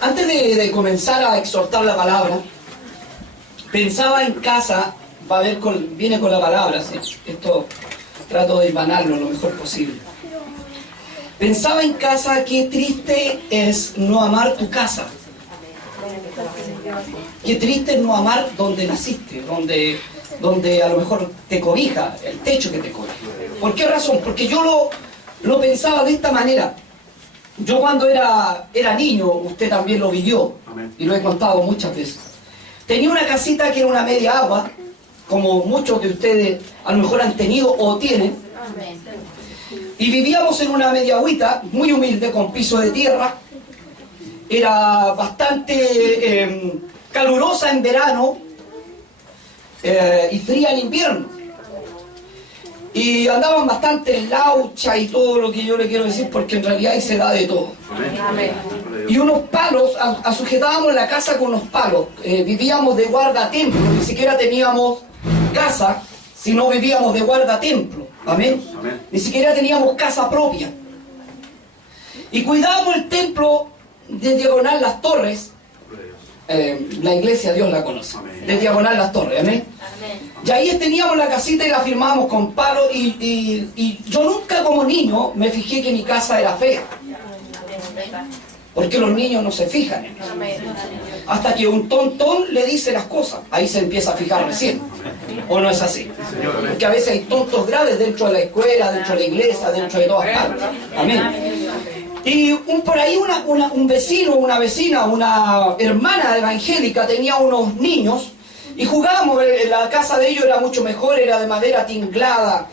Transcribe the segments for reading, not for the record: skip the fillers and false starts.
Antes de comenzar a exhortar la palabra, pensaba en casa, viene con la palabra, ¿sí? Esto trato de hilvanarlo lo mejor posible. Pensaba en casa, qué triste es no amar tu casa. Qué triste es no amar donde naciste, donde a lo mejor te cobija, el techo que te cobija. ¿Por qué razón? Porque yo lo pensaba de esta manera. Yo cuando era niño, usted también lo vivió, y lo he contado muchas veces. Tenía una casita que era una media agua, como muchos de ustedes a lo mejor han tenido o tienen. Y vivíamos en una media agüita, muy humilde, con piso de tierra. Era bastante calurosa en verano y fría en invierno. Y andaban bastante laucha y todo lo que yo le quiero decir, porque en realidad ahí se da de todo. Amén. Y unos palos, sujetábamos la casa con unos palos. Vivíamos de guardatemplo, ni siquiera teníamos casa, sino vivíamos de guardatemplo. Amén. Amén. Ni siquiera teníamos casa propia. Y cuidábamos el templo de Diagonal Las Torres. La iglesia Dios la conoce. Amén. De Diagonal Las Torres. Amén. Amén. Y ahí teníamos la casita y la firmábamos con palos y yo nunca como niño me fijé que mi casa era fea. Porque los niños no se fijan en eso. Hasta que un tontón le dice las cosas, ahí se empieza a fijar recién. ¿O no es así? Porque a veces hay tontos graves dentro de la escuela, dentro de la iglesia, dentro de todas partes. Amén. Y por ahí un vecino, una vecina, una hermana evangélica tenía unos niños y jugábamos. La casa de ellos era mucho mejor, era de madera tinglada,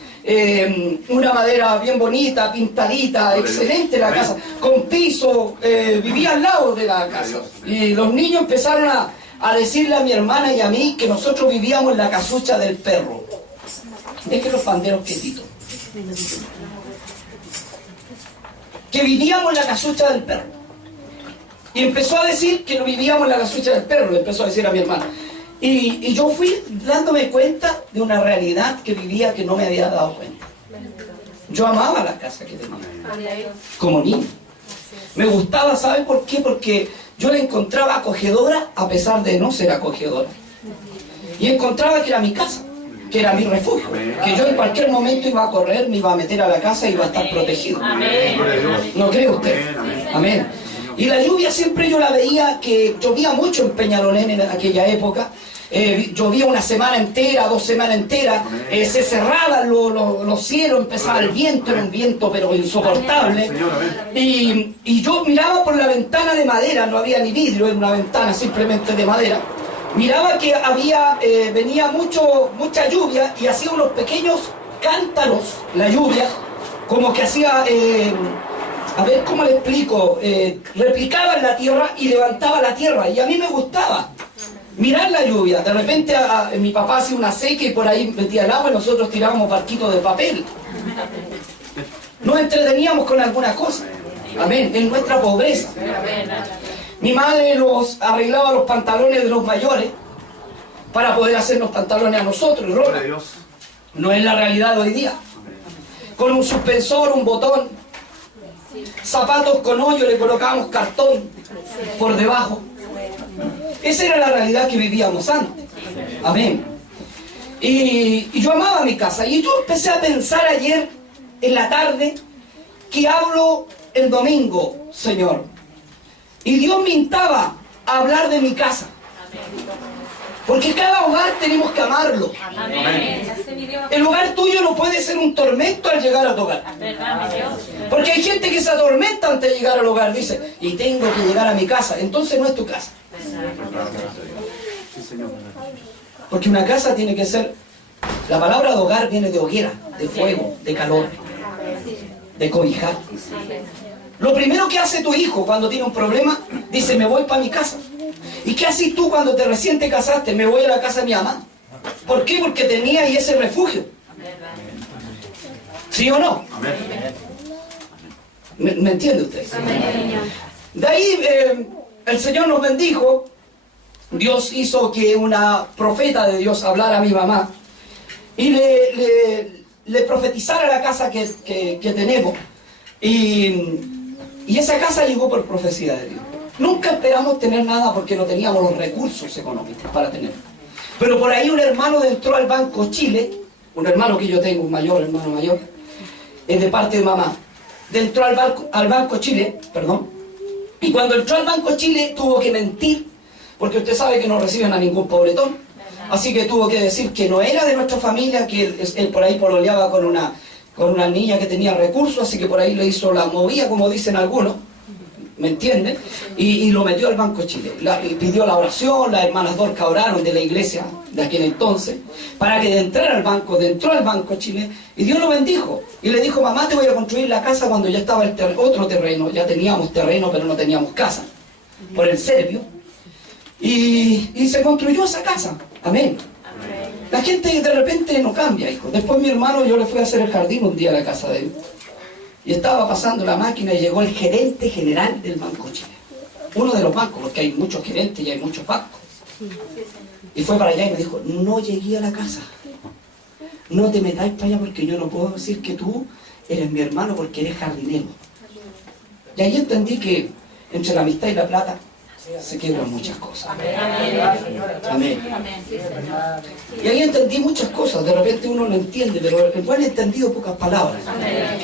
una madera bien bonita, pintadita, excelente la casa, con piso, vivía al lado de la casa. Y los niños empezaron a decirle a mi hermana y a mí que nosotros vivíamos en la casucha del perro. Deje los panderos quietitos. Que vivíamos en la casucha del perro. Y empezó a decir que no vivíamos en la casucha del perro, le empezó a decir a mi hermana. Y yo fui dándome cuenta de una realidad que vivía que no me había dado cuenta. Yo amaba la casa que tenía, como niño. Me gustaba, ¿sabe por qué? Porque yo la encontraba acogedora a pesar de no ser acogedora. Y encontraba que era mi casa, que era mi refugio, que yo en cualquier momento iba a correr, me iba a meter a la casa y iba a estar protegido. ¿No cree usted? Amén. Y la lluvia siempre yo la veía, que llovía mucho en Peñalolén en aquella época. Llovía una semana entera, 2 semanas enteras, se cerraban los cielos, empezaba el viento, era un viento pero insoportable. Y yo miraba por la ventana de madera, no había ni vidrio, era una ventana simplemente de madera. Miraba que venía mucha lluvia y hacía unos pequeños cántaros, la lluvia, como que hacía, a ver cómo le explico, replicaba en la tierra y levantaba la tierra, y a mí me gustaba mirar la lluvia. De repente mi papá hacía una seca y por ahí metía el agua y nosotros tirábamos barquitos de papel. Nos entreteníamos con alguna cosa. Amén, en nuestra pobreza. Mi madre arreglaba los pantalones de los mayores para poder hacernos pantalones a nosotros. No es la realidad de hoy día. Con un suspensor, un botón, zapatos con hoyo, le colocábamos cartón por debajo. Esa era la realidad que vivíamos antes. Amén. Y yo amaba mi casa. Y yo empecé a pensar ayer en la tarde que hablo el domingo, Señor. Y Dios me instaba a hablar de mi casa. Porque cada hogar tenemos que amarlo. El hogar tuyo no puede ser un tormento al llegar a tu hogar. Porque hay gente que se atormenta antes de llegar al hogar. Dice, y tengo que llegar a mi casa. Entonces no es tu casa. Porque una casa tiene que ser... La palabra de hogar viene de hoguera, de fuego, de calor, de cobijar. Lo primero que hace tu hijo cuando tiene un problema, dice, me voy para mi casa. ¿Y qué haces tú cuando recién te casaste? Me voy a la casa de mi mamá. ¿Por qué? Porque tenía ahí ese refugio. ¿Sí o no? ¿Me entiende usted? De ahí el Señor nos bendijo. Dios hizo que una profeta de Dios hablara a mi mamá y le profetizara la casa que tenemos. Y esa casa llegó por profecía de Dios. Nunca esperamos tener nada porque no teníamos los recursos económicos para tenerlo. Pero por ahí un hermano entró al Banco Chile, un hermano que yo tengo, un hermano mayor, es de parte de mamá. Entró al Banco Chile, perdón, y cuando entró al Banco Chile tuvo que mentir, porque usted sabe que no reciben a ningún pobretón, así que tuvo que decir que no era de nuestra familia, que él por ahí pololeaba con una niña que tenía recursos, así que por ahí le hizo la movida, como dicen algunos, ¿me entienden? Y lo metió al Banco Chile. Y pidió la oración, las hermanas Dorca oraron de la iglesia de aquel entonces, para que entrara al banco, entró al Banco Chile, y Dios lo bendijo. Y le dijo, mamá, te voy a construir la casa cuando ya estaba otro terreno, ya teníamos terreno, pero no teníamos casa, por el serbio. Y se construyó esa casa. Amén. La gente de repente no cambia, hijo. Después mi hermano, yo le fui a hacer el jardín un día a la casa de él. Y estaba pasando la máquina y llegó el gerente general del Banco Chile. Uno de los bancos, porque hay muchos gerentes y hay muchos bancos. Y fue para allá y me dijo, no llegué a la casa. No te metáis para allá porque yo no puedo decir que tú eres mi hermano porque eres jardinero. Y ahí entendí que entre la amistad y la plata se quiebran muchas cosas. Amén. Y ahí entendí muchas cosas. De repente uno no entiende, pero igual he entendido pocas palabras.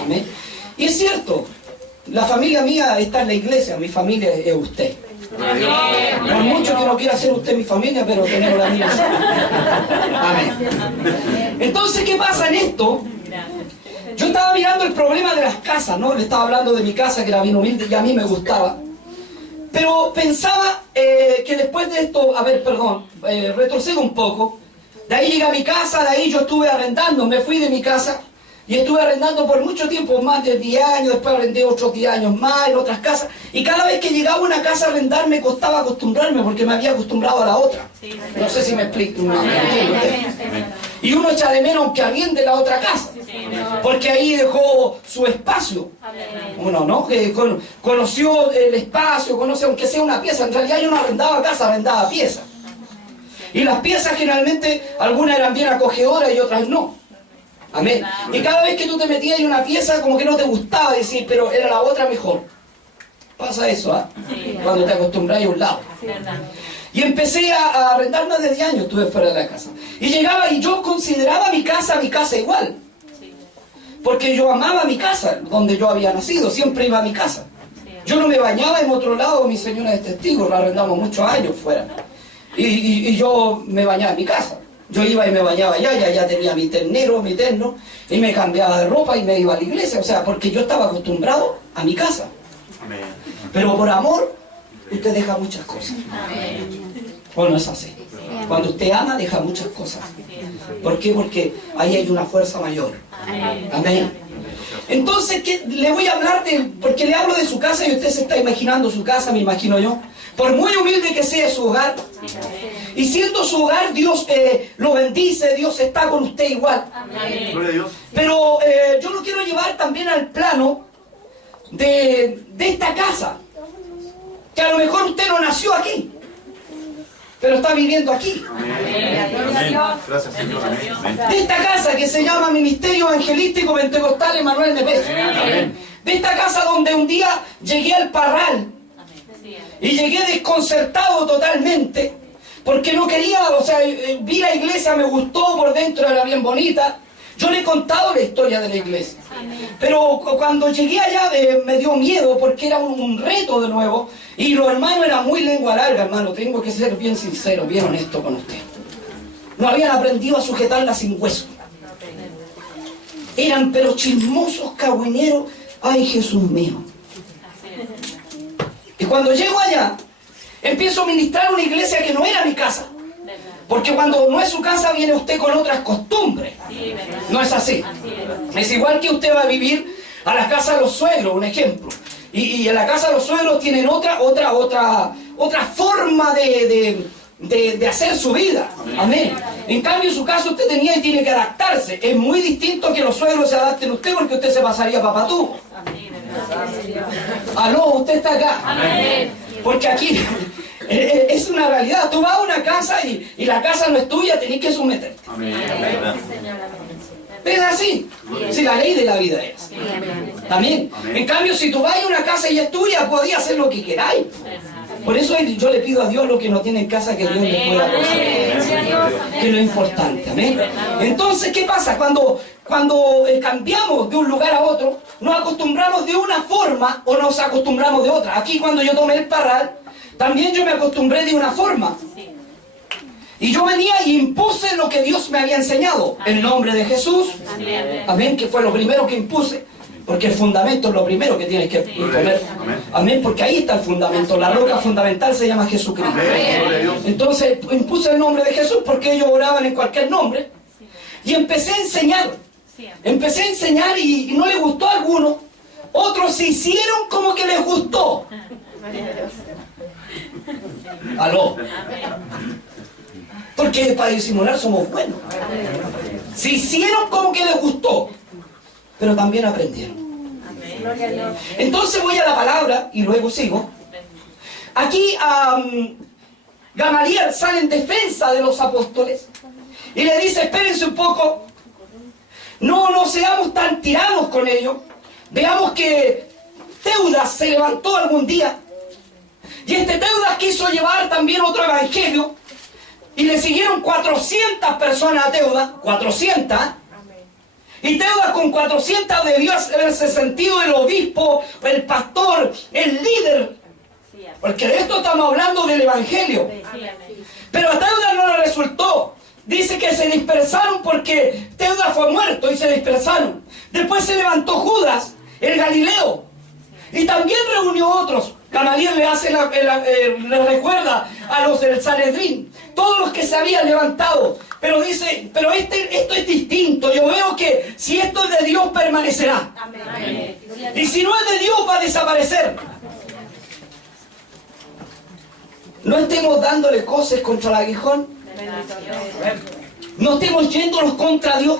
Amén. Y es cierto, la familia mía está en la iglesia, mi familia es usted. No es mucho que no quiera ser usted mi familia, pero tenemos la misma. Amén. Entonces, ¿qué pasa en esto? Yo estaba mirando el problema de las casas, ¿no? Le estaba hablando de mi casa, que era bien humilde y a mí me gustaba. Pero pensaba que después de esto, retrocedo un poco. De ahí llegué a mi casa, de ahí yo estuve arrendando, me fui de mi casa y estuve arrendando por mucho tiempo, más de 10 años, después arrendé otros 10 años más en otras casas. Y cada vez que llegaba a una casa a arrendar me costaba acostumbrarme porque me había acostumbrado a la otra. No sé si me explico. Y uno echa de menos que arriende la otra casa, porque ahí dejó su espacio. Uno, ¿no? Conoció el espacio, conoce aunque sea una pieza. En realidad yo no arrendaba casa, arrendaba piezas. Y las piezas generalmente, algunas eran bien acogedoras y otras no. Amén. Y cada vez que tú te metías en una pieza, como que no te gustaba decir, pero era la otra mejor. Pasa eso, ¿ah? Cuando te acostumbras a un lado. Y empecé a arrendar más de 10 años, estuve fuera de la casa. Y llegaba y yo consideraba mi casa igual. Porque yo amaba mi casa, donde yo había nacido, siempre iba a mi casa. Yo no me bañaba en otro lado, mi señora es testigo, la arrendamos muchos años fuera. Y yo me bañaba en mi casa. Yo iba y me bañaba allá, ya tenía mi terno, y me cambiaba de ropa y me iba a la iglesia. O sea, porque yo estaba acostumbrado a mi casa. Pero por amor, usted deja muchas cosas. ¿O no es así? Cuando usted ama, deja muchas cosas. ¿Por qué? Porque ahí hay una fuerza mayor. Amén. Entonces, ¿qué le voy a hablar porque le hablo de su casa y usted se está imaginando su casa, me imagino yo. Por muy humilde que sea su hogar, y siendo su hogar, Dios lo bendice, Dios está con usted igual. Pero yo lo quiero llevar también al plano de esta casa, que a lo mejor usted no nació aquí, pero está viviendo aquí. Gracias, Señor. De esta casa que se llama Ministerio Evangelístico Pentecostal Emanuel Nepes. De esta casa donde un día llegué al Parral y llegué desconcertado totalmente, porque no quería, vi la iglesia, me gustó por dentro, era bien bonita. Yo le he contado la historia de la iglesia. Pero cuando llegué allá me dio miedo porque era un reto de nuevo. Y los hermanos eran muy lengua larga, hermano. Tengo que ser bien sincero, bien honesto con usted. No habían aprendido a sujetarla sin hueso. Eran pero chismosos, cagüineros. Ay, Jesús mío. Y cuando llego allá, empiezo a ministrar una iglesia que no era mi casa. Porque cuando no es su casa, viene usted con otras costumbres. No es así. Es igual que usted va a vivir a la casa de los suegros, un ejemplo. Y en la casa de los suegros tienen otra forma de hacer su vida. Amén. En cambio, en su casa usted tenía y tiene que adaptarse. Es muy distinto que los suegros se adapten a usted porque usted se pasaría papatú. Aló, usted está acá. Amén. Porque aquí es una realidad. Tú vas a una casa y la casa no es tuya, tenés que someterte. Amén. Es así. Si la ley de la vida es. Amén. En cambio, si tú vas a una casa y es tuya, podías hacer lo que queráis. Por eso yo le pido a Dios lo que no tiene en casa, que Dios le pueda conceder. Que es lo importante. Amén. Entonces, ¿qué pasa? Cuando cambiamos de un lugar a otro, nos acostumbramos de una forma o nos acostumbramos de otra. Aquí, cuando yo tomé el Parral, también yo me acostumbré de una forma. Y yo venía y impuse lo que Dios me había enseñado. El nombre de Jesús. Amén, que fue lo primero que impuse. Porque el fundamento es lo primero que tienes que imponer. Amén, porque ahí está el fundamento. La roca fundamental se llama Jesucristo. Entonces impuse el nombre de Jesús porque ellos oraban en cualquier nombre. Y empecé a enseñar. Empecé a enseñar y no les gustó a algunos. Otros se hicieron como que les gustó. Aló. Porque para disimular somos buenos. Se hicieron como que les gustó, pero también aprendieron. Entonces voy a la palabra y luego sigo. Aquí Gamaliel sale en defensa de los apóstoles y le dice: espérense un poco, no seamos tan tiranos con ellos. Veamos que Teudas se levantó algún día y Teudas quiso llevar también otro evangelio. Y le siguieron 400 personas a Teudas, 400. Y Teudas con 400 debió haberse sentido el obispo, el pastor, el líder. Porque de esto estamos hablando del evangelio. Pero a Teudas no le resultó. Dice que se dispersaron porque Teudas fue muerto y se dispersaron. Después se levantó Judas, el Galileo. Y también reunió otros. Gamaliel le recuerda a los del Sanedrín, todos los que se habían levantado, pero dice, pero esto es distinto. Yo veo que si esto es de Dios, permanecerá. Amén. Y si no es de Dios, va a desaparecer. No estemos dándole cosas contra el aguijón. No estemos yéndonos contra Dios.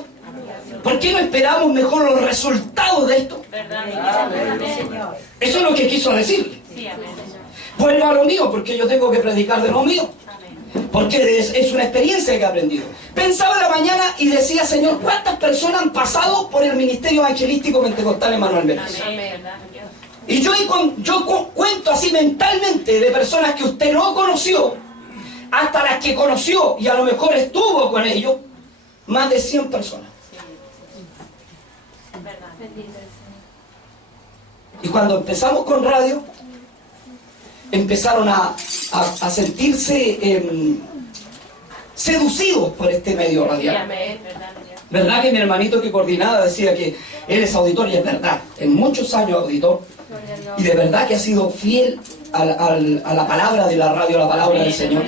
¿Por qué no esperamos mejor los resultados de esto? Eso es lo que quiso decir. Vuelvo a lo mío, porque yo tengo que predicar de lo mío. Porque es una experiencia que he aprendido. Pensaba en la mañana y decía: Señor, ¿cuántas personas han pasado por el ministerio evangelístico pentecostal Emmanuel Vélez? Y yo cuento así mentalmente de personas que usted no conoció, hasta las que conoció y a lo mejor estuvo con ellos, más de 100 personas. Y cuando empezamos con radio, empezaron a sentirse seducidos por este medio radial. ¿Verdad que mi hermanito que coordinaba decía que él es auditor? Y es verdad, en muchos años auditor, y de verdad que ha sido fiel a la palabra de la radio, a la palabra del Señor,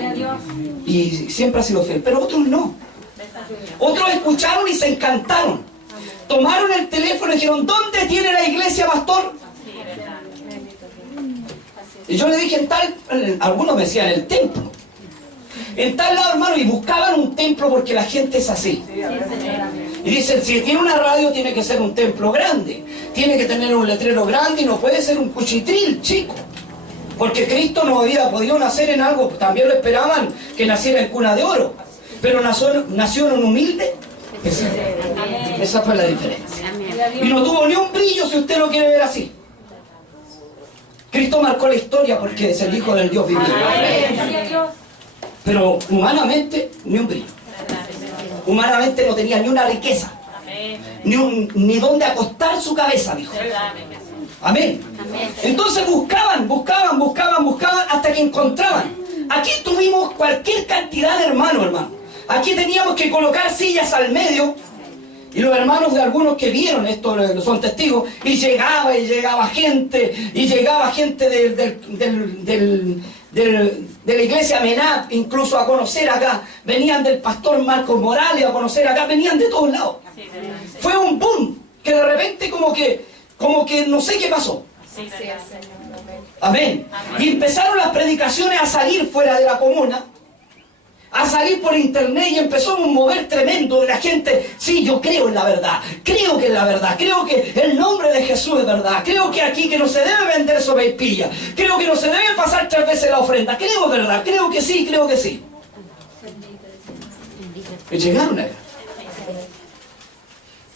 y siempre ha sido fiel. Pero otros no. Otros escucharon y se encantaron. Tomaron el teléfono y dijeron: ¿dónde tiene la iglesia, pastor? Y yo le dije: algunos me decían el templo. En tal lado, hermano, y buscaban un templo porque la gente es así. Y dicen: si tiene una radio, tiene que ser un templo grande. Tiene que tener un letrero grande y no puede ser un cuchitril chico. Porque Cristo no había podido nacer en algo, también lo esperaban que naciera en cuna de oro. Pero nació en un humilde. Esa fue la diferencia. Y no tuvo ni un brillo, si usted lo quiere ver así. Cristo marcó la historia porque es el Hijo del Dios viviente. Pero humanamente, ni un brillo. Humanamente no tenía ni una riqueza. Ni dónde acostar su cabeza, dijo. Amén. Entonces buscaban hasta que encontraban. Aquí tuvimos cualquier cantidad de hermanos. Aquí teníamos que colocar sillas al medio. Y los hermanos de algunos que vieron esto son testigos. Y llegaba gente. Y llegaba gente de la iglesia Menat, incluso a conocer acá. Venían del pastor Marcos Morales a conocer acá. Venían de todos lados. Fue un boom. Que de repente como que no sé qué pasó. Amén. Y empezaron las predicaciones a salir fuera de la comuna. A salir por internet y empezó un mover tremendo de la gente. Sí, yo creo en la verdad, creo que es la verdad, creo que el nombre de Jesús es verdad, creo que aquí que no se debe vender sopaipilla, creo que no se debe pasar 3 veces la ofrenda, creo verdad, creo que sí, creo que sí. Y llegaron acá.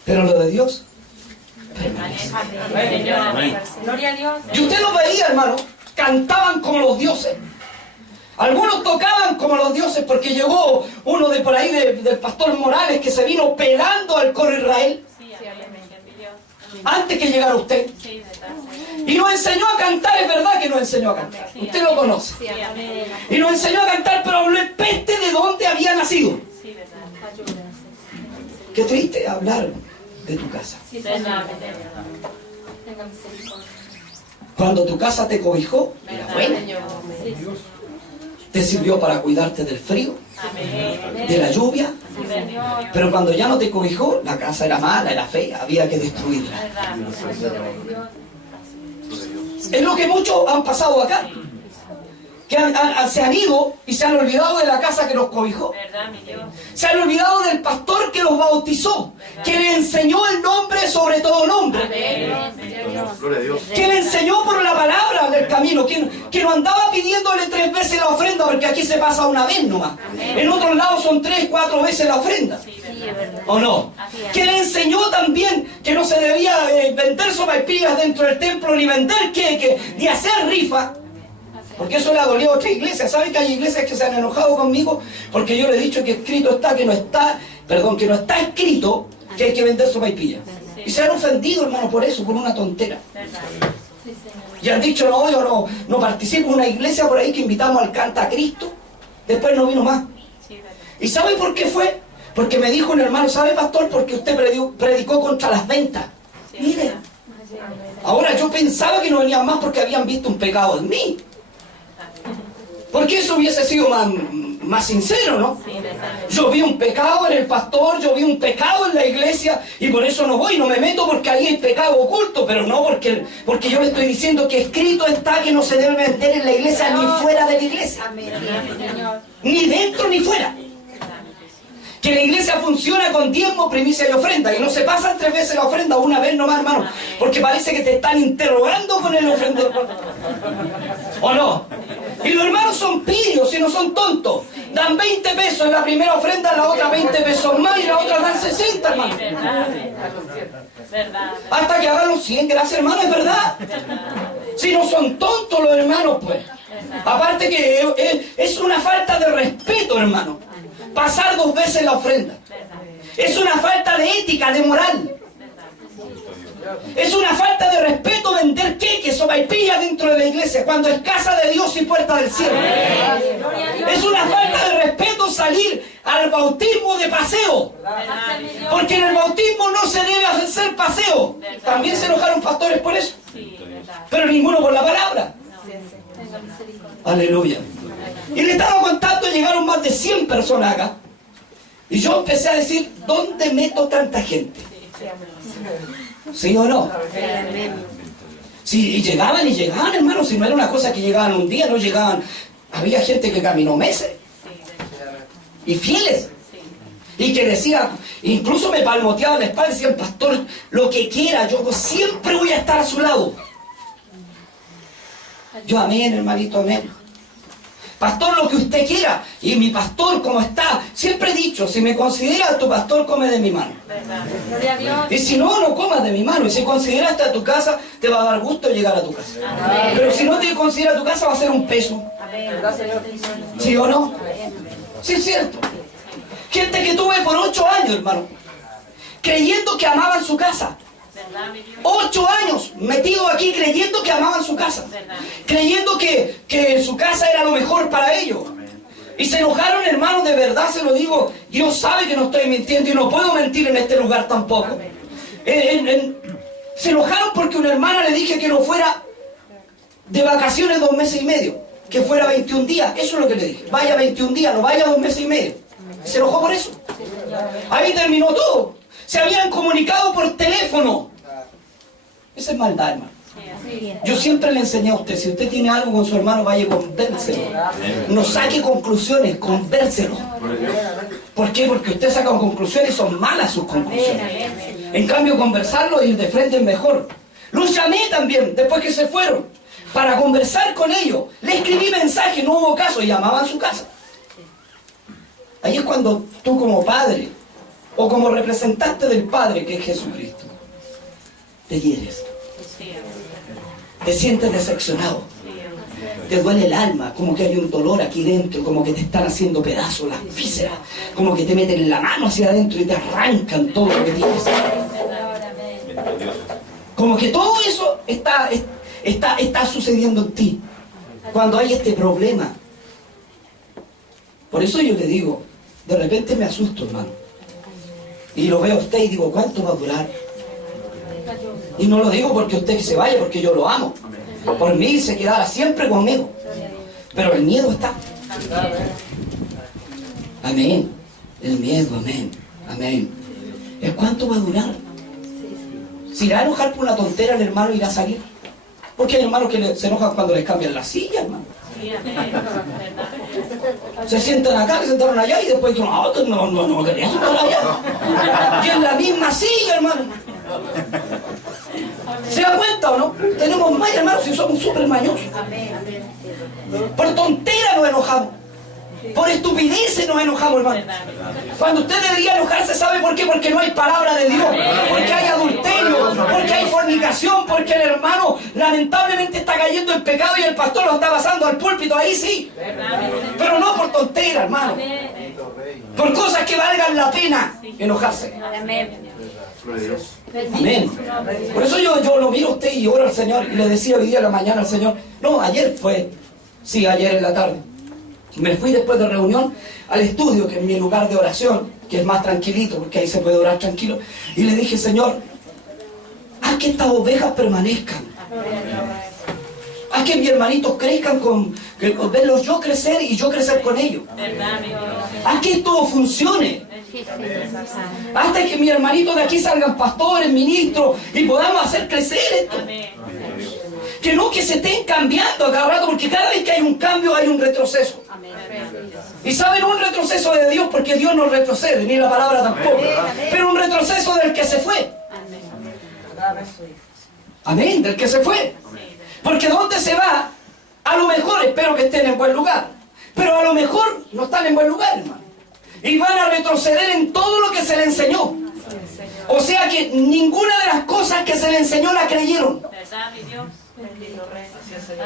Pero lo de Dios. Amén. Gloria a Dios. Y usted los veía, hermano, cantaban como los dioses. Algunos tocaban como los dioses porque llegó uno de por ahí, del pastor Morales, que se vino pelando al coro Israel antes que llegara usted. Y nos enseñó a cantar, es verdad que nos enseñó a cantar. Usted lo conoce. Y nos enseñó a cantar, pero respete de dónde había nacido. Qué triste hablar de tu casa. Cuando tu casa te cobijó, era buena. Te sirvió para cuidarte del frío, de la lluvia. Pero cuando ya no te cobijó, la casa era mala, era fea, había que destruirla. Es lo que muchos han pasado acá. Que se han ido y se han olvidado de la casa que los cobijó. Se han olvidado del pastor que los bautizó, que le enseñó el nombre sobre todo nombre, que le enseñó por la palabra del camino, que no andaba pidiéndole 3 veces la ofrenda, porque aquí se pasa una vez nomás. En otros lados son 3, 4 veces la ofrenda. ¿O no? Que le enseñó también que no se debía vender sopaipillas dentro del templo, ni vender queque, ni hacer rifa. Porque eso le ha dolido a otra iglesia. ¿Saben que hay iglesias que se han enojado conmigo? Porque yo le he dicho que escrito está, que no está escrito que hay que vender sopaipillas. Y se han ofendido, hermano, por eso, por una tontera. Y han dicho, no, yo no participo en una iglesia por ahí que invitamos al canta a Cristo. Después no vino más. ¿Y sabe por qué fue? Porque me dijo un hermano, ¿sabe, pastor? Porque usted predicó contra las ventas. Mire, ahora yo pensaba que no venían más porque habían visto un pecado en mí. Porque eso hubiese sido más sincero, ¿no? Yo vi un pecado en el pastor, yo vi un pecado en la iglesia y por eso no voy, no me meto porque ahí hay pecado oculto, pero no porque yo le estoy diciendo que escrito está que no se debe vender en la iglesia ni fuera de la iglesia. Ni dentro ni fuera. Que la iglesia funciona con diezmo, primicia y ofrenda, y no se pasan 3 veces la ofrenda, una vez nomás, hermano, porque parece que te están interrogando con el ofrendador. ¿O no? Y los hermanos son pillos y no son tontos. Dan 20 pesos en la primera ofrenda, en la otra 20 pesos más y la otra dan 60, hermano. Hasta que hagan los 100, gracias, hermano, es verdad. Si no son tontos los hermanos, pues. Aparte que es una falta de respeto, hermano, pasar 2 veces la ofrenda. Es una falta de ética, de moral. Es una falta de respeto vender queques o sopaipillas dentro de la iglesia cuando es casa de Dios y puerta del cielo. Es una falta de respeto salir al bautismo de paseo, porque en el bautismo no se debe hacer paseo. También se enojaron pastores por eso, pero ninguno por la palabra. Aleluya. Y le estaba contando, llegaron más de 100 personas acá. Y yo empecé a decir, ¿dónde meto tanta gente? ¿Sí o no? Sí, y llegaban, hermano. Si no era una cosa que llegaban un día, no llegaban. Había gente que caminó meses. Y fieles. Y que decía, incluso me palmoteaba la espalda y decían, pastor, lo que quiera, yo siempre voy a estar a su lado. Yo, amén, hermanito, amén. Pastor, lo que usted quiera. Y mi pastor, como está, siempre he dicho, si me considera tu pastor, come de mi mano. Y si no, no comas de mi mano. Y si consideraste a tu casa, te va a dar gusto llegar a tu casa. Pero si no te considera tu casa, va a ser un peso. ¿Sí o no? Sí, es cierto. Gente que tuve por 8 años, hermano, creyendo que amaban su casa. 8 años metidos aquí creyendo que amaban su casa, creyendo que su casa era lo mejor para ellos. Y se enojaron, hermanos, de verdad se lo digo. Dios sabe que no estoy mintiendo y no puedo mentir en este lugar tampoco. Se enojaron porque una hermana le dije que no fuera de vacaciones 2 meses y medio, que fuera 21 días. Eso es lo que le dije. Vaya 21 días, no vaya 2 meses y medio. Se enojó por eso. Ahí terminó todo. Se habían comunicado por teléfono. Esa es maldad, hermano. Yo siempre le enseñé a usted, si usted tiene algo con su hermano, vaya y convérselo. No saque conclusiones, convérselo. ¿Por qué? Porque usted saca conclusiones y son malas sus conclusiones. En cambio, conversarlo y ir de frente es mejor. Los llamé también, después que se fueron, para conversar con ellos. Le escribí mensajes, no hubo caso, llamaban a su casa. Ahí es cuando tú como padre o como representante del Padre que es Jesucristo, te hieres, te sientes decepcionado, te duele el alma, como que hay un dolor aquí dentro, como que te están haciendo pedazos las vísceras, como que te meten la mano hacia adentro y te arrancan todo lo que tienes. Como que todo eso está sucediendo en ti cuando hay este problema. Por eso yo le digo, de repente me asusto, hermano, y lo veo a usted y digo, ¿cuánto va a durar? Y no lo digo porque usted se vaya, porque yo lo amo. Por mí se quedará siempre conmigo, pero el miedo está. Amén. El miedo, amén. Amén. ¿Es cuánto va a durar? Si irá a enojar por una tontera, el hermano irá a salir. Porque hay hermanos que se enojan cuando les cambian la silla, hermano. Se sientan acá, se sentaron allá y después dicen, no quería sentar allá. Y en la misma silla, hermano. ¿Se da cuenta o no? Tenemos más, hermanos, si somos súper mañosos. Por tonteras nos enojamos. Por estupideces nos enojamos, hermano. Cuando usted debería enojarse, ¿sabe por qué? Porque no hay palabra de Dios, porque hay adulterio, porque hay fornicación, porque el hermano lamentablemente está cayendo en pecado y el pastor lo está pasando al púlpito, ahí sí. Pero no por tonteras, hermano. Por cosas que valgan la pena enojarse. Amén. Por eso yo lo miro a usted y oro al Señor y le decía hoy día en la mañana al Señor, no, ayer fue, sí, ayer en la tarde. Me fui después de reunión al estudio, que es mi lugar de oración, que es más tranquilito, porque ahí se puede orar tranquilo. Y le dije, Señor, haz que estas ovejas permanezcan. Haz que mis hermanitos crezcan con verlos yo crecer y yo crecer con ellos. Haz que esto funcione. Hasta que mis hermanitos de aquí salgan pastores, ministros, y podamos hacer crecer esto. Que no que se estén cambiando a cada rato, porque cada vez que hay un cambio hay un retroceso. Y saben, un retroceso de Dios, porque Dios no retrocede, ni la palabra tampoco. Pero un retroceso del que se fue. Amén, del que se fue. Porque donde se va, a lo mejor espero que estén en buen lugar. Pero a lo mejor no están en buen lugar, hermano. Y van a retroceder en todo lo que se les enseñó. O sea que ninguna de las cosas que se les enseñó la creyeron.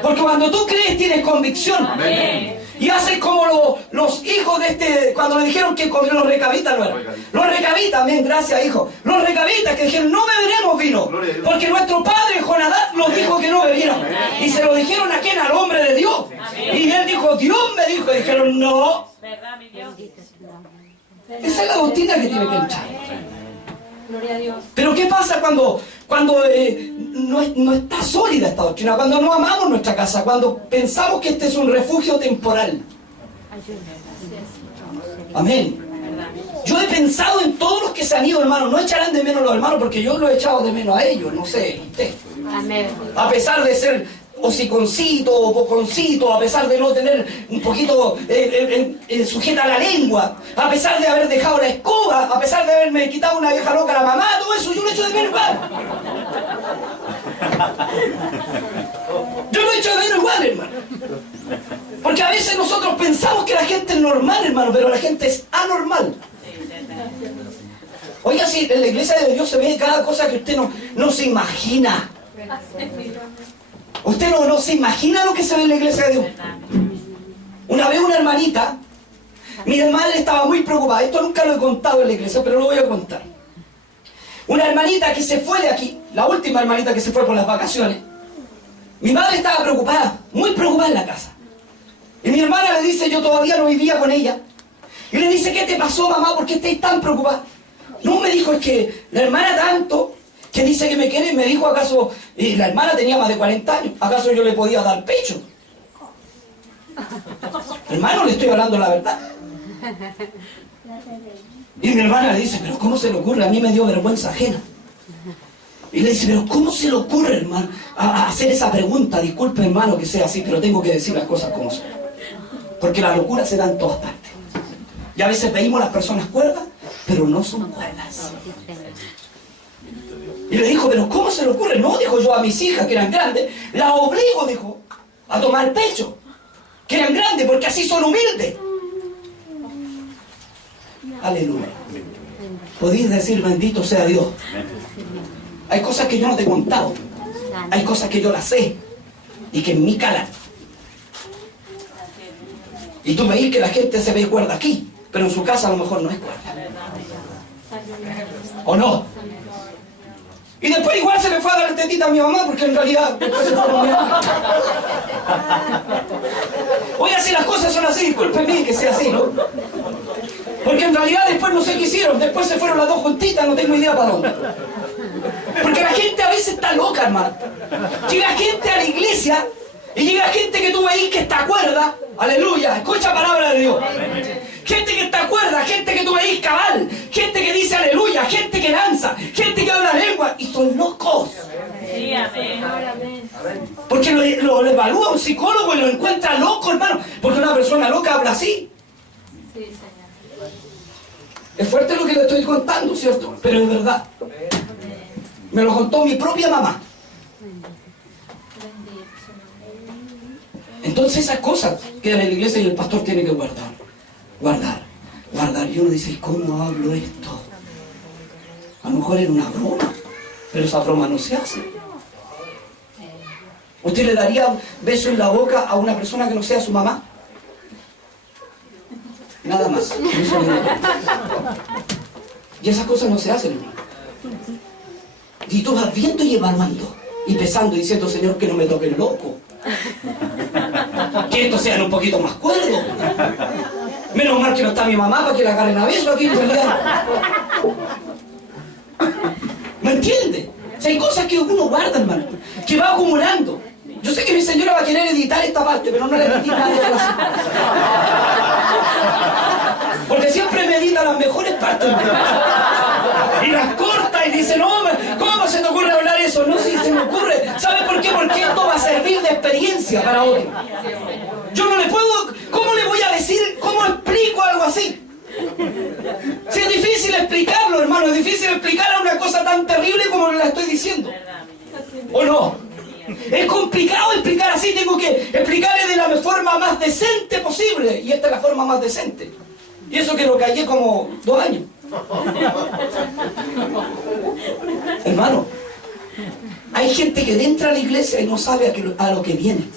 Porque cuando tú crees tienes convicción. Amén. Y haces como los hijos de cuando le dijeron que los recabitas no eran. Los recabitas, amén, gracias hijo. Los recabitas que dijeron no beberemos vino. Porque nuestro padre Jonadab nos dijo que no bebieran. Y se lo dijeron a quién, al hombre de Dios. Y él dijo, Dios me dijo. Y dijeron no. Esa es la doctrina que tiene que entrar. Pero ¿qué pasa cuando no está sólida esta doctrina? Cuando no amamos nuestra casa, cuando pensamos que este es un refugio temporal. Amén. Yo he pensado en todos los que se han ido, hermanos. No echarán de menos los hermanos, porque yo lo he echado de menos a ellos, no sé, usted. A pesar de ser hociconcito o boconcito, a pesar de no tener un poquito sujeta la lengua, a pesar de haber dejado la escoba, a pesar de haberme quitado una vieja loca a la mamá, todo eso yo lo echo de menos igual. Yo lo echo de menos igual, hermano. Porque a veces nosotros pensamos que la gente es normal, hermano, pero la gente es anormal. Oiga, si en la iglesia de Dios se ve cada cosa que usted no se imagina. Usted no se imagina lo que se ve en la iglesia de Dios. Una vez una hermanita, mi hermana estaba muy preocupada. Esto nunca lo he contado en la iglesia, pero lo voy a contar. Una hermanita que se fue de aquí, la última hermanita que se fue por las vacaciones. Mi madre estaba preocupada, muy preocupada en la casa. Y mi hermana le dice, yo todavía no vivía con ella. Y le dice, ¿qué te pasó, mamá? ¿Por qué estás tan preocupada? No, me dijo, es que la hermana tanto que dice que me quiere, me dijo, ¿acaso la hermana tenía más de 40 años? ¿Acaso yo le podía dar pecho? Hermano, le estoy hablando la verdad. Y mi hermana le dice, pero ¿cómo se le ocurre? A mí me dio vergüenza ajena. Y le dice, pero ¿cómo se le ocurre, hermano, a hacer esa pregunta? Disculpe, hermano, que sea así, pero tengo que decir las cosas como son. Porque la locura se da en todas partes. Y a veces veíamos a las personas cuerdas, pero no son cuerdas. Y le dijo, pero ¿cómo se le ocurre? No, dijo, yo a mis hijas, que eran grandes, las obligo, dijo, a tomar pecho. Que eran grandes, porque así son humildes. Aleluya. podéis decir bendito sea Dios. Hay cosas que yo no te he contado. Hay cosas que yo las sé y que en mí calan. Y tú veis que la gente se ve cuerda aquí, pero en su casa a lo mejor no es cuerda. ¿O no? Y después igual se le fue a dar tetita a mi mamá, porque en realidad después se fue a mi mamá. Oye, si las cosas son así, discúlpenme que sea así, ¿no? Porque en realidad después no sé qué hicieron, después se fueron las dos juntitas, no tengo idea para dónde. Porque la gente a veces está loca, hermano. Llega gente a la iglesia y llega gente que tú veis que está cuerda, aleluya, escucha palabra de Dios. Gente que está cuerda, gente que tú veis cabal, gente que dice aleluya, gente que danza, gente que habla lengua, y son locos. Sí, amén. Porque lo evalúa un psicólogo y lo encuentra loco, hermano. Porque una persona loca habla así. Sí, Señor. Es fuerte lo que le estoy contando, ¿cierto? Pero es verdad. Me lo contó mi propia mamá. Entonces esas cosas quedan en la iglesia y el pastor tiene que guardar. Y uno dice, ¿cómo hablo esto? A lo mejor era una broma, pero esa broma no se hace. ¿Usted le daría un beso en la boca a una persona que no sea su mamá? Nada más. Y esas cosas no se hacen, hermano. Y tú vas viendo y evaluando, y pesando, diciendo, Señor, que no me toquen loco. Que estos sean un poquito más cuerdos. Menos mal que no está mi mamá para que la agarren a beso aquí en realidad. ¿Me entiende? O sea, hay cosas que uno guarda, hermano, que va acumulando. Yo sé que mi señora va a querer editar esta parte, pero no la edité nada de la... Porque siempre me edita las mejores partes. Y las corta y dice, no, ¿cómo se te ocurre hablar eso? No, si se me ocurre. ¿Sabe por qué? Porque esto va a servir de experiencia para otro. Yo no le puedo... ¿Cómo le voy a decir? ¿Cómo explico algo así? Si es difícil explicarlo, hermano. Es difícil explicar una cosa tan terrible como la estoy diciendo. ¿O no? Es complicado explicar así. Tengo que explicarle de la forma más decente posible. Y esta es la forma más decente. Y eso que lo callé como 2 años. Hermano, hay gente que entra a la iglesia y no sabe a lo que viene.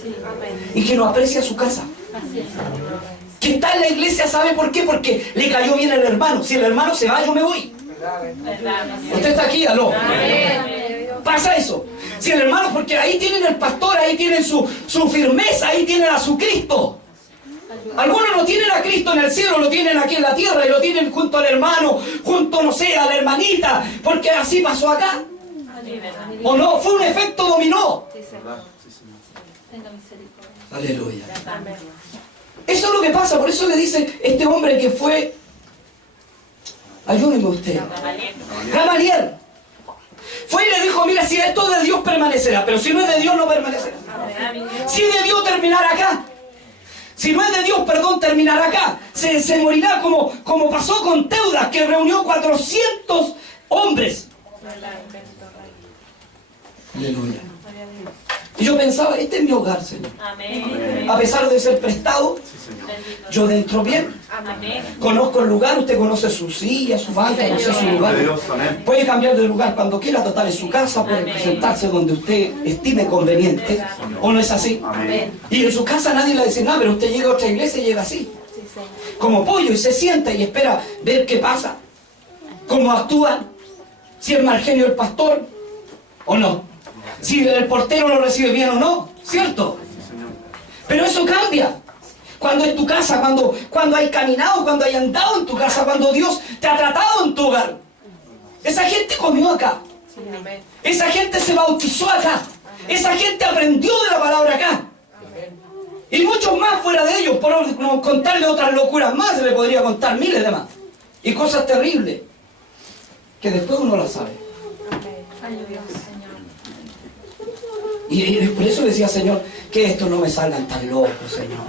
Y que no aprecia su casa. Que está en la iglesia, ¿sabe por qué? Porque le cayó bien el hermano. Si el hermano se va, yo me voy. Usted está aquí, aló. Pasa eso. Si el hermano, porque ahí tienen el pastor, ahí tienen su firmeza, ahí tienen a su Cristo. Algunos no tienen a Cristo en el cielo, lo tienen aquí en la tierra y lo tienen junto al hermano, junto, no sé, a la hermanita, porque así pasó acá. ¿O no? Fue un efecto dominó. Aleluya. Eso es lo que pasa, por eso le dice este hombre que fue, ayúdenme usted, Gamaliel. Fue y le dijo, mira, si esto es de Dios permanecerá, pero si no es de Dios no permanecerá. Si es de Dios terminará acá. Si no es de Dios, perdón, terminará acá. Se morirá como pasó con Teudas, que reunió 400 hombres. Aleluya. Y yo pensaba, este es mi hogar, Señor. Amén. A pesar de ser prestado, yo dentro bien. Amén. Conozco el lugar, usted conoce su silla, su banca, conoce su lugar. Puede cambiar de lugar cuando quiera, total es su casa, puede presentarse donde usted estime conveniente. ¿O no es así? Amén. Y en su casa nadie le dice nada, pero usted llega a otra iglesia y llega así. Como pollo, y se sienta y espera ver qué pasa. Cómo actúa. Si es mal genio el pastor o no. Si el portero lo recibe bien o no. ¿Cierto? Pero eso cambia. Cuando en tu casa, cuando hay caminado, cuando hay andado en tu casa, cuando Dios te ha tratado en tu hogar. Esa gente comió acá. Esa gente se bautizó acá. Esa gente aprendió de la palabra acá. Y muchos más fuera de ellos. Por no contarle otras locuras más, se le podría contar miles de más. Y cosas terribles que después uno las sabe. Y por eso decía, Señor, que estos no me salgan tan locos, Señor.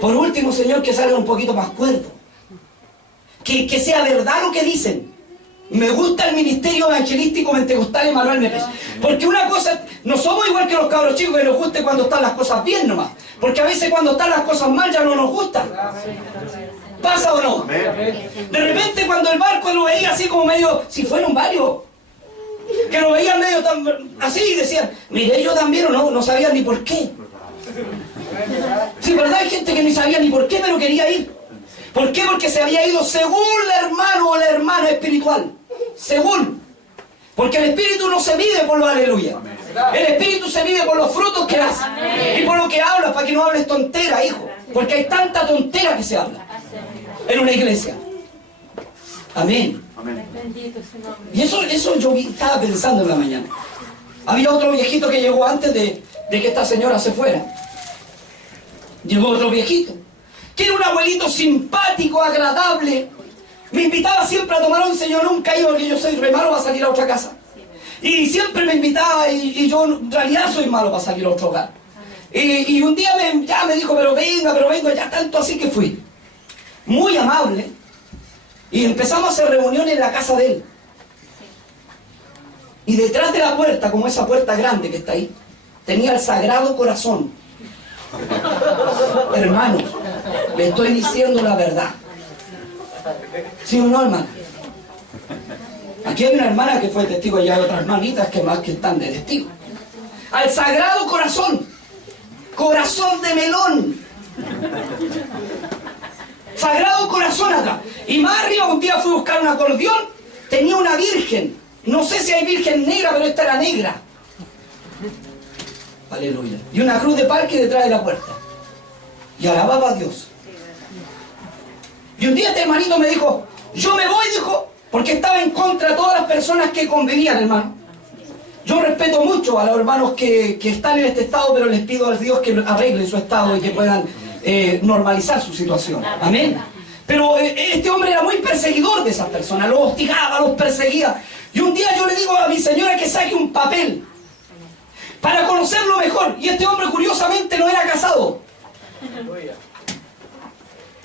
Por último, Señor, que salgan un poquito más cuerdos. Que sea verdad lo que dicen. Me gusta el ministerio evangelístico pentecostal Emanuel Mepes. Porque una cosa, no somos igual que los cabros chicos que nos guste cuando están las cosas bien nomás. Porque a veces cuando están las cosas mal ya no nos gustan. ¿Pasa o no? De repente cuando el barco lo veía así como medio, si fueron varios, que lo veían medio así y decían, mire, yo también o no sabían ni por qué. Sí, ¿verdad? Hay gente que ni sabía ni por qué, pero quería ir. ¿Por qué? Porque se había ido según el hermano o la hermana espiritual. Según. Porque el espíritu no se mide por los aleluya. El espíritu se mide por los frutos que hace. Y por lo que hablas, para que no hables tontera, hijo. Porque hay tanta tontera que se habla en una iglesia. Amén. Y eso yo estaba pensando en la mañana. Había otro viejito que llegó antes de que esta señora se fuera. Llegó otro viejito, que era un abuelito simpático, agradable. Me invitaba siempre a tomar once, yo nunca iba porque yo soy re malo para salir a otra casa. Y siempre me invitaba y yo en realidad soy malo para salir a otro hogar. Y un día ya me dijo, pero venga, ya tanto así que fui. Muy amable. Y empezamos a hacer reuniones en la casa de él. Y detrás de la puerta, como esa puerta grande que está ahí, tenía el Sagrado Corazón. Hermanos, le estoy diciendo la verdad. ¿Sí o no, hermano? Aquí hay una hermana que fue testigo y hay otras hermanitas que más que están de testigo. Al Sagrado Corazón. Corazón de melón. Sagrado Corazón acá. Y más arriba un día fui a buscar un acordeón. Tenía una virgen. No sé si hay virgen negra, pero esta era negra. Aleluya. Y una cruz de parque detrás de la puerta. Y alababa a Dios. Y un día este hermanito me dijo, yo me voy, dijo, porque estaba en contra de todas las personas que convivían, hermano. Yo respeto mucho a los hermanos que están en este estado, pero les pido a Dios que arregle su estado y que puedan normalizar su situación. Amén. Pero este hombre era muy perseguidor de esas personas, los hostigaba, los perseguía. Y un día yo le digo a mi señora que saque un papel para conocerlo mejor. Y este hombre curiosamente no era casado.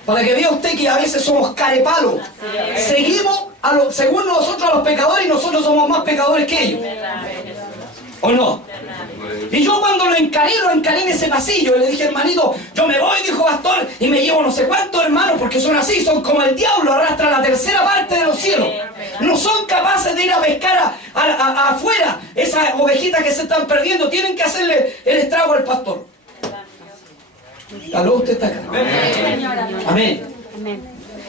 Para que vea usted que a veces somos carepalos. Seguimos, según nosotros, a los pecadores y nosotros somos más pecadores que ellos. ¿O no? Y yo cuando lo encaré en ese pasillo y le dije, hermanito, yo me voy, dijo pastor, y me llevo no sé cuántos hermanos, porque son así, son como el diablo, arrastran la tercera parte de los cielos. No son capaces de ir a pescar afuera esas ovejitas que se están perdiendo, tienen que hacerle el estrago al pastor. ¿Aló? Usted está acá. Amén.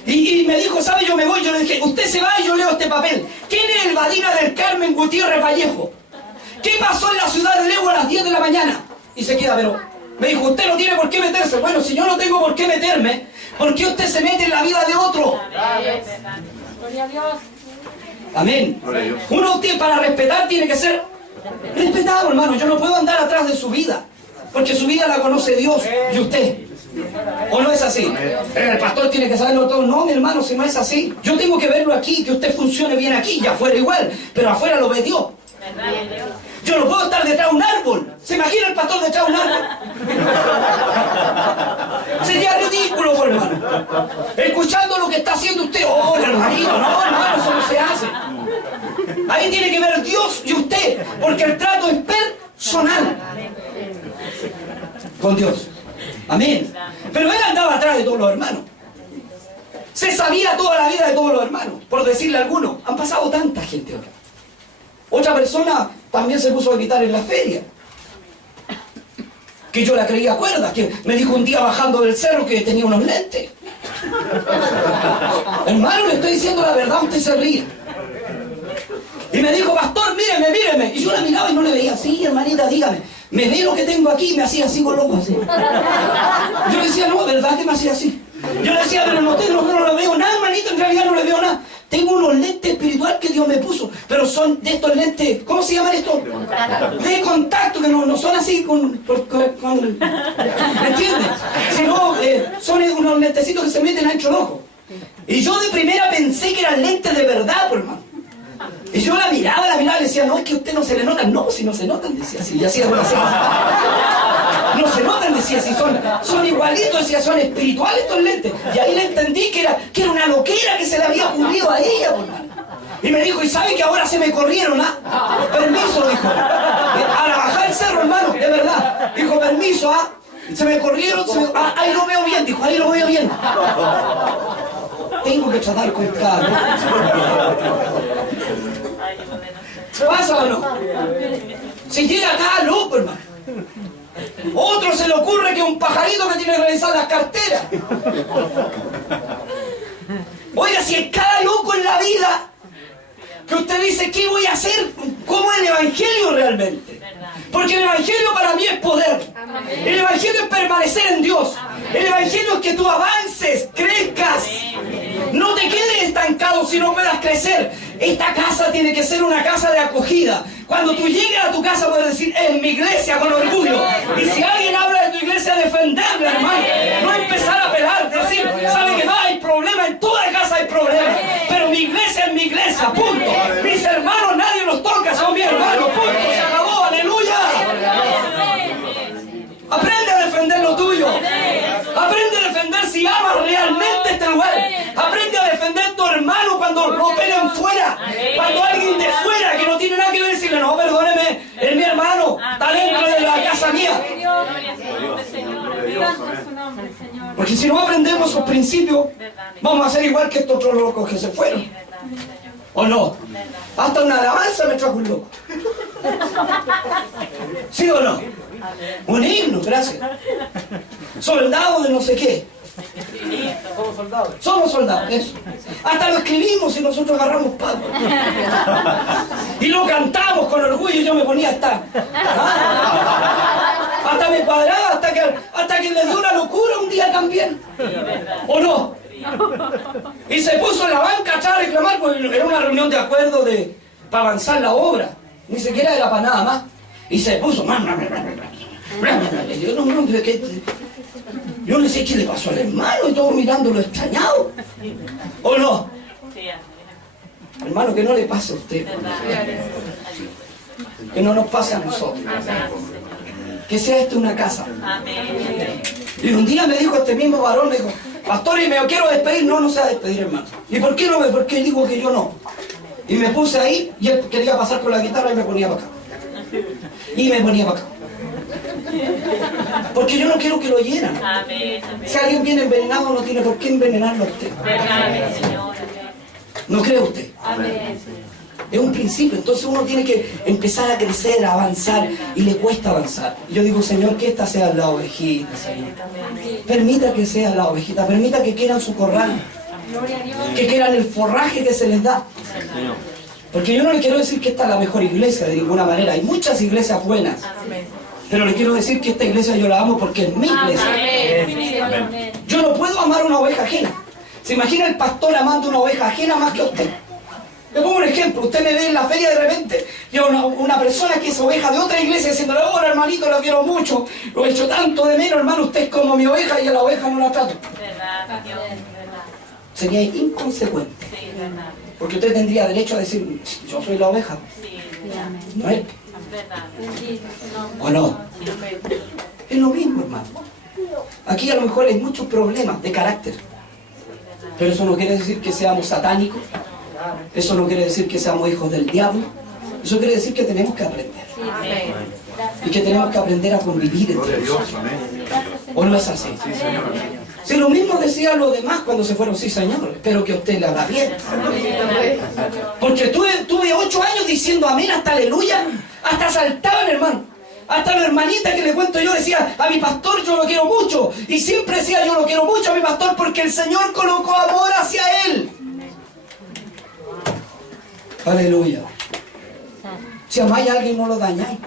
Y me dijo, ¿sabe? Yo me voy. Yo le dije, usted se va y yo leo este papel. ¿Quién es el Badina del Carmen Gutiérrez Vallejo? ¿Qué pasó en la ciudad de Lego a las 10 de la mañana? Y se queda, pero me dijo, usted no tiene por qué meterse. Bueno, si yo no tengo por qué meterme, ¿por qué usted se mete en la vida de otro? Gloria a Dios. Amén. Uno para respetar tiene que ser respetado, hermano. Yo no puedo andar atrás de su vida, porque su vida la conoce Dios y usted. ¿O no es así? El pastor tiene que saberlo todo. No, mi hermano, si no es así. Yo tengo que verlo aquí, que usted funcione bien aquí, y afuera igual, pero afuera lo ve Dios. Yo no puedo estar detrás de un árbol. ¿Se imagina el pastor detrás de un árbol? Sería ridículo, hermano. Escuchando lo que está haciendo usted. Oh, hermanito, no, hermano, eso no se hace. Ahí tiene que ver Dios y usted, porque el trato es personal con Dios. Amén. Pero él andaba atrás de todos los hermanos. Se sabía toda la vida de todos los hermanos, por decirle a algunos. Han pasado tanta gente ahora. Otra persona también se puso a gritar en la feria, que yo la creía cuerda, que me dijo un día bajando del cerro que tenía unos lentes. Hermano, le estoy diciendo la verdad, usted se ríe. Y me dijo, pastor, míreme. Y yo la miraba y no le veía. Sí, hermanita, dígame. Me ve lo que tengo aquí y me hacía así con los ojos. Yo le decía, no, ¿verdad que me hacía así? Yo le decía, pero no le veo nada, hermanito, en realidad no le veo nada. Tengo unos lentes espirituales que Dios me puso, pero son de estos lentes, ¿cómo se llaman estos? De contacto, que no son así con ¿me entiendes? Sino son unos lentecitos que se meten ancho el ojo. Y yo de primera pensé que eran lentes de verdad, por hermano. Y yo la miraba y le decía, no, es que a usted no se le notan. No, si no se notan, decía así. Y hacía así. No se notan, decía así. Son igualitos, decía, son espirituales estos lentes. Y ahí le entendí que era una loquera que se le había ocurrido a ella, por mano. Y me dijo, ¿y sabe que ahora se me corrieron? Permiso, dijo. A la bajada del cerro, hermano, de verdad. Dijo, permiso, Se me corrieron, ahí lo veo bien, dijo, ahí lo veo bien. tengo que tratar con cada ¿Pasa o no? Si llega acá, loco, hermano. Otro se le ocurre que un pajarito que tiene que revisar las carteras. Oiga, si es cada loco en la vida que usted dice, ¿qué voy a hacer? ¿Cómo es el Evangelio realmente? Porque el Evangelio para mí es poder. El Evangelio es permanecer en Dios. El Evangelio es que tú avances, crezcas. No te quedes estancado, sino puedas crecer. Esta casa tiene que ser una casa de acogida. Cuando tú llegues a tu casa puedes decir, es mi iglesia, con orgullo. Y si alguien habla de tu iglesia, defenderla, hermano. No empezar a pelar, decir, sabe que no hay problema, en toda casa hay problemas. Pero mi iglesia es mi iglesia, punto. Mis hermanos nadie los toca, son mis hermanos, punto. Se acabó, aleluya. Aprende a defender lo tuyo. Aprende a defender si amas realmente este lugar. Aprende a defender a tu hermano cuando lo pelean fuera. Cuando alguien de fuera que no tiene nada que ver, decirle, no, perdóneme, es mi hermano, está dentro de la casa mía. Porque si no aprendemos esos principios, vamos a ser igual que estos otros locos que se fueron. ¿O no? Hasta una alabanza me trajo un loco. ¿Sí o no? Un himno, gracias. Soldado de no sé qué. Somos soldados. Somos soldados, eso. Hasta lo escribimos y nosotros agarramos pavo. Y lo cantamos con orgullo y yo me ponía hasta... Hasta me cuadraba, hasta que le dio una locura un día también. ¿O no? Y se puso en la banca atrás a reclamar, porque era una reunión de acuerdo para avanzar la obra. Ni siquiera era para nada más. Y se puso... Yo no sé qué le pasó al hermano y todos mirándolo extrañado. ¿O no? Hermano, que no le pase a usted. Que no nos pase a nosotros. Que sea esto una casa. Y un día me dijo este mismo varón, me dijo, pastor, y me quiero despedir. No, no se va a despedir, hermano. ¿Y por qué no? Porque él dijo que yo no. Y me puse ahí y él quería pasar con la guitarra y me ponía para acá. Y me ponía para acá. Porque yo no quiero que lo hieran. Si alguien viene envenenado, no tiene por qué envenenarlo a usted. ¿No cree usted? Es un principio. Entonces uno tiene que empezar a crecer, a avanzar, y le cuesta avanzar. Y yo digo, Señor, que esta sea la ovejita, Señor. Permita que sea la ovejita, permita que quieran su corral, que quieran el forraje que se les da. Porque yo no le quiero decir que esta es la mejor iglesia de ninguna manera. Hay muchas iglesias buenas. Pero le quiero decir que esta iglesia yo la amo porque es mi iglesia. Yo no puedo amar una oveja ajena. ¿Se imagina el pastor amando una oveja ajena más que a usted? Le pongo un ejemplo. Usted me ve en la feria de repente y a una persona que es oveja de otra iglesia diciéndole, hola hermanito, lo quiero mucho, lo he hecho tanto de menos, hermano, usted es como mi oveja y a la oveja no la trato. Sería inconsecuente. Porque usted tendría derecho a decir, yo soy la oveja. No es. ¿O no? Es lo mismo, hermano. Aquí a lo mejor hay muchos problemas de carácter. Pero eso no quiere decir que seamos satánicos. Eso no quiere decir que seamos hijos del diablo. Eso quiere decir que tenemos que aprender. Y que tenemos que aprender a convivir entre nosotros. ¿O no es así? Si lo mismo decían los demás cuando se fueron, sí señor, espero que a usted le haga bien. Porque tuve 8 años diciendo amén hasta aleluya, hasta saltaban, hermano. Hasta la hermanita que le cuento yo decía, a mi pastor yo lo quiero mucho. Y siempre decía, yo lo quiero mucho a mi pastor porque el Señor colocó amor hacia él. Aleluya. Si amáis a alguien no lo dañáis.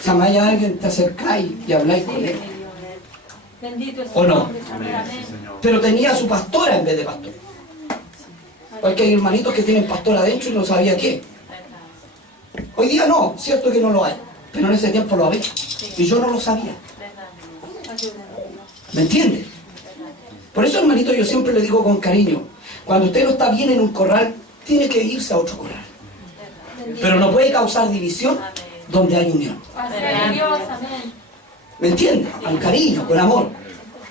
Si amáis a alguien te acercáis y habláis con él. ¿O no? Pero tenía a su pastora en vez de pastor. Porque hay hermanitos que tienen pastor adentro y no sabía qué. Hoy día no, cierto que no lo hay. Pero en ese tiempo lo había. Y yo no lo sabía. ¿Me entiende? Por eso, hermanito, yo siempre le digo con cariño, cuando usted no está bien en un corral, tiene que irse a otro corral. Pero no puede causar división donde hay unión. ¿Me entiende? Con cariño, con amor.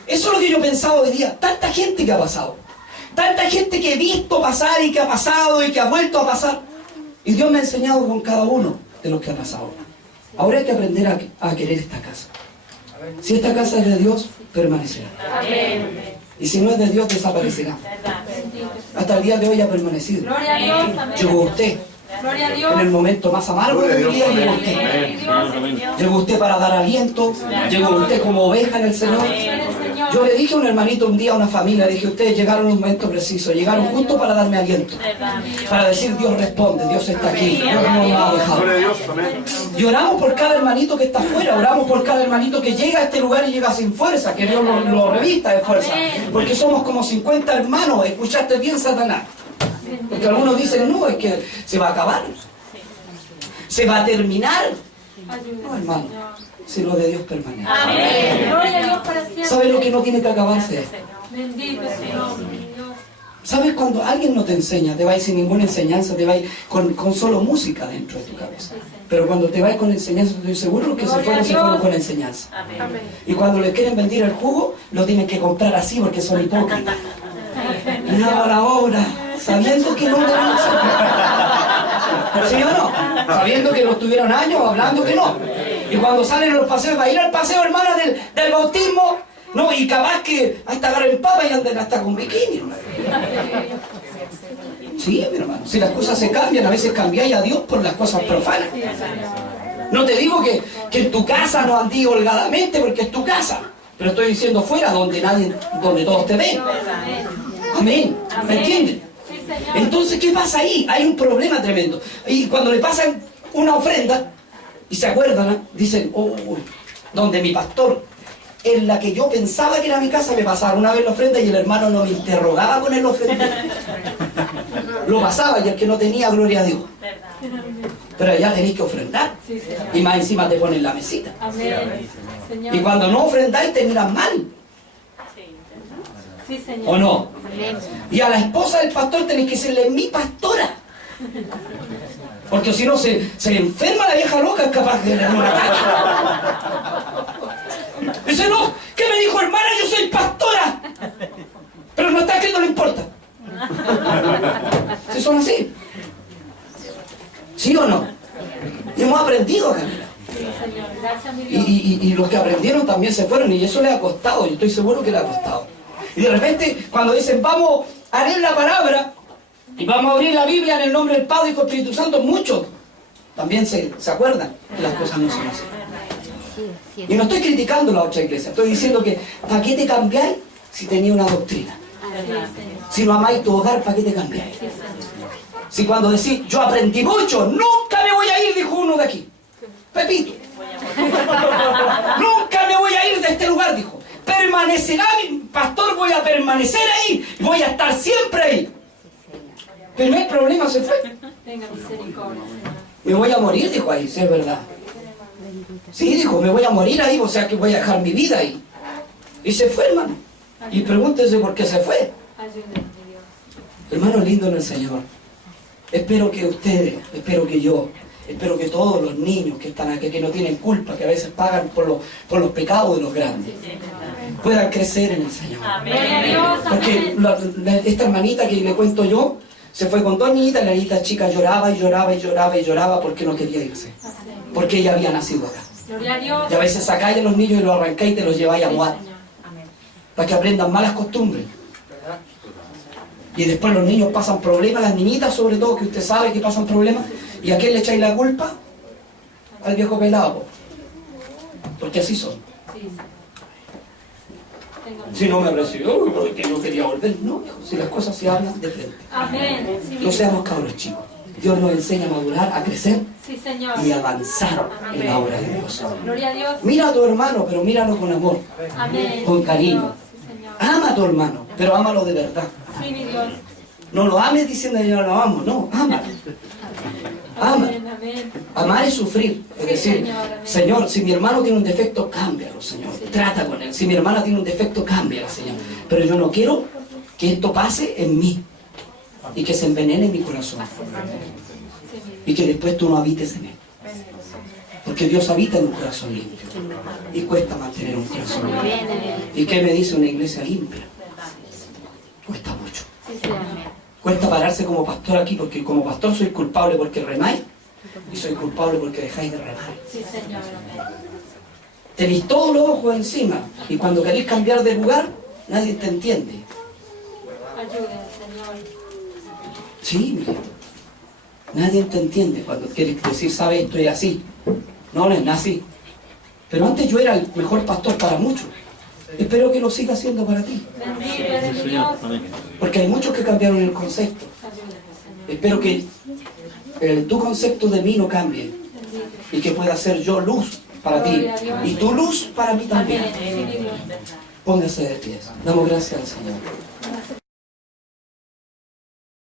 Eso es lo que yo pensaba hoy día. Tanta gente que ha pasado. Tanta gente que he visto pasar y que ha pasado y que ha vuelto a pasar. Y Dios me ha enseñado con cada uno de los que ha pasado. Ahora hay que aprender a querer esta casa. Si esta casa es de Dios, permanecerá. Y si no es de Dios, desaparecerá. Hasta el día de hoy ha permanecido. Gloria a Dios. Amén. Llegó usted Gloria a Dios. en el momento más amargo de mi vida, llegó usted. Llegó usted para dar aliento, llegó usted como oveja en el Señor. Yo le dije a un hermanito un día a una familia, le dije, ustedes llegaron en un momento preciso, llegaron justo para darme aliento, para decir, Dios responde, Dios está aquí, Dios no nos ha dejado. Y oramos por cada hermanito que está afuera, oramos por cada hermanito que llega a este lugar y llega sin fuerza, que Dios lo revista de fuerza, porque somos como 50 hermanos, escuchaste bien, Satanás. Porque algunos dicen, no, es que se va a acabar, se va a terminar. No, hermano, si lo de Dios permanece. Amén. Gloria a Dios para siempre. ¿Sabes lo que no tiene que acabarse? Bendito es su nombre, Dios. ¿Sabes cuando alguien no te enseña? Te va a ir sin ninguna enseñanza, te va a ir con solo música dentro de tu cabeza. Pero cuando te vas con enseñanza, estoy seguro que se fueron con enseñanza. Amén. Y cuando le quieren vender el jugo, lo tienen que comprar así porque son hipócritas. Y ahora, sabiendo que no deben ser. ¿Sí o no? Sabiendo que lo estuvieron años hablando que no. Y cuando salen a los paseos, va a ir al paseo, hermana, del bautismo, no, y capaz que hasta agarren papa y anden hasta con bikini, hermano. Sí, mi hermano, si las cosas se cambian, a veces cambiáis a Dios por las cosas profanas. No te digo que en tu casa no andí holgadamente porque es tu casa, pero estoy diciendo fuera donde todos te ven. Amén. ¿Me entiendes? Entonces, ¿qué pasa ahí? Hay un problema tremendo. Y cuando le pasan una ofrenda, y se acuerdan, ¿eh? Dicen, donde mi pastor, en la que yo pensaba que era mi casa, me pasaron una vez la ofrenda y el hermano no me interrogaba con el ofrenda. Lo pasaba y el que no tenía, gloria a Dios. Pero allá tenéis que ofrendar. Y más encima te ponen la mesita. Y cuando no ofrendáis, te miran mal. Sí, Señor. ¿O no? Y a la esposa del pastor tenéis que decirle, mi pastora. Porque si no se enferma la vieja loca, es capaz de tener un ataque. Dice, no, ¿qué me dijo, hermana? Yo soy pastora. Pero no está que no le importa. Si son así. ¿Sí o no? Y hemos aprendido, Camila. Sí, Señor. Gracias, mi Dios. Y los que aprendieron también se fueron y eso les ha costado, yo estoy seguro que les ha costado. Y de repente cuando dicen vamos a leer la palabra y vamos a abrir la Biblia en el nombre del Padre, Hijo y Espíritu Santo, muchos también se acuerdan que las cosas no son así. Y no estoy criticando la otra iglesia, estoy diciendo que ¿para qué te cambiáis si tenía una doctrina? Si no amáis tu hogar, ¿para qué te cambiáis? Si cuando decís yo aprendí mucho, nunca me voy a ir, dijo uno de aquí, Pepito. Nunca me voy a ir de este lugar, dijo. Permanecerá, mi pastor, voy a permanecer ahí, voy a estar siempre ahí. Pero no hay problema, se fue. Tenga misericordia, Señor. Me voy a morir, dijo ahí, sí, es verdad. Sí, dijo, me voy a morir ahí, o sea que voy a dejar mi vida ahí. Y se fue, hermano. Y pregúntese por qué se fue. Ayúdenme, Dios. Hermano lindo en el Señor. Espero que ustedes, espero que yo, espero que todos los niños que están aquí, que no tienen culpa, que a veces pagan por los pecados de los grandes, puedan crecer en el Señor. Gloria a Dios. Porque Amén. esta hermanita que le cuento yo, se fue con dos niñitas, la niñita chica lloraba y lloraba y lloraba y lloraba porque no quería irse. Porque ella había nacido acá. Gloria a Dios. Y a veces sacáis a los niños y los arrancáis y te los lleváis a Sí, Moab, Señor. Amén. para que aprendan malas costumbres. Y después los niños pasan problemas, las niñitas sobre todo, que usted sabe que pasan problemas. ¿Y a quién le echáis la culpa? Al viejo pelado, po. Porque así son. Sí, Señor. Tenga Si no me recibió, porque no quería volver. No, hijo, si las cosas se hablan de frente. Amén. Sí, No seamos cabros chicos. Dios nos enseña a madurar, a crecer sí, Señor. y a avanzar en la obra de Dios. Gloria a Dios. Mira a tu hermano, pero míralo con amor, Amén. con cariño. Sí, Señor. Ama a tu hermano, pero ámalo de verdad. Sí, mi Dios. No lo ames diciendo que yo lo amo, no, ámalo. Ama. Amén, amén. Amar es sufrir. Es Sí, decir, Señor, amén. Señor, si mi hermano tiene un defecto, cámbialo, Señor. Trata con él. Si mi hermana tiene un defecto, cámbiala, Señor. Pero yo no quiero que esto pase en mí y que se envenene en mi corazón. Y que después tú no habites en él. Porque Dios habita en un corazón limpio. Y cuesta mantener un corazón limpio. ¿Y qué me dice una iglesia limpia? Cuesta mucho. Sí, sí, amén. Cuesta pararse como pastor aquí, porque como pastor soy culpable porque remáis y soy culpable porque dejáis de remar. Sí, Señor, amén. Tenéis todos los ojos encima y cuando queréis cambiar de lugar, Nadie te entiende. Ayuda, Señor. Sí, mire. Nadie te entiende cuando quieres decir, ¿sabe? Esto es así. No, no es así. Pero antes yo era el mejor pastor para muchos. Espero que lo siga siendo para ti. Bendito eres Dios. Porque hay muchos que cambiaron el concepto. Ayuda, Señor. Espero que tu concepto de mí no cambie. Bendito. Y que pueda ser yo luz para ti. Gloria a Dios. Y tu luz para mí también. Amén. Sí, Dios. Póngase de pie. Damos gracias al Señor.